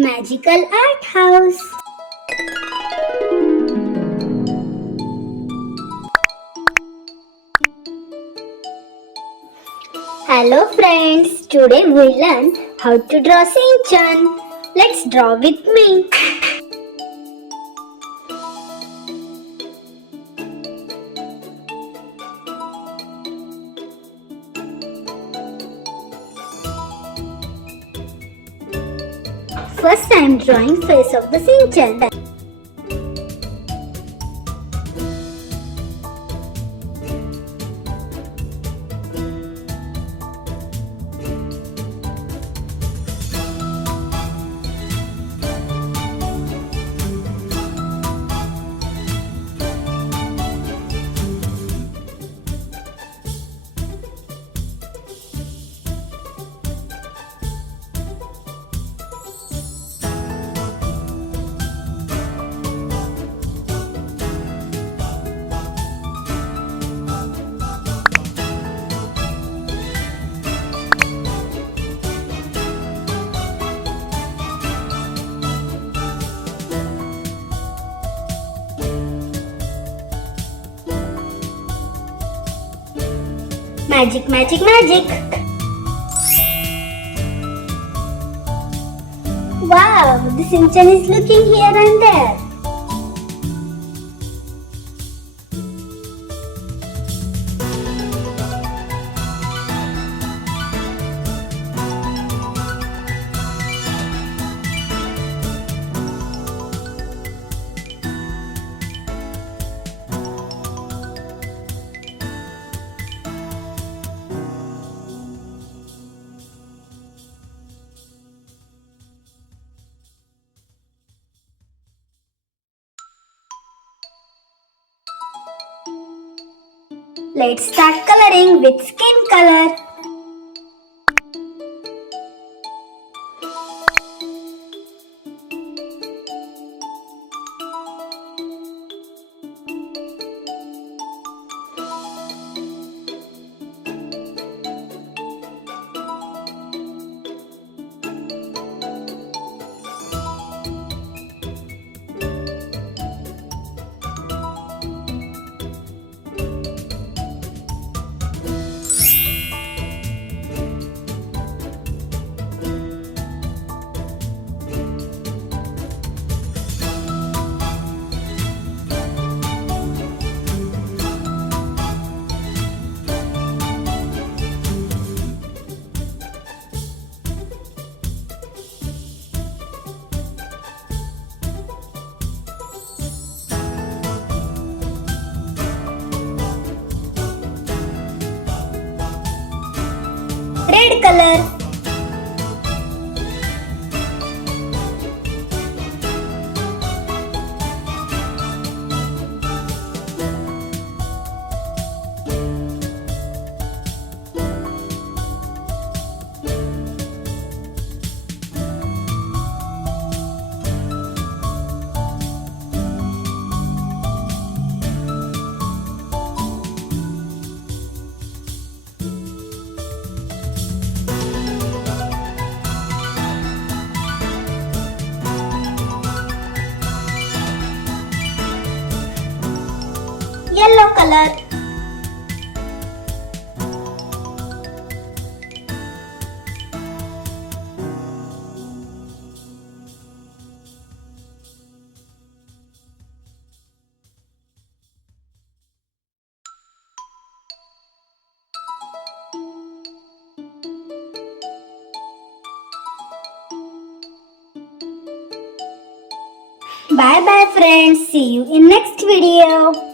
Magical Art House. Hello friends, today we learn how to draw ShinChan. Let's draw with me. First I am drawing face of the ShinChan. Magic, magic, magic. Wow, the ShinChan is looking here and there. Let's start coloring with skin color. Red color. Yellow color. Bye bye friends. See you in next video.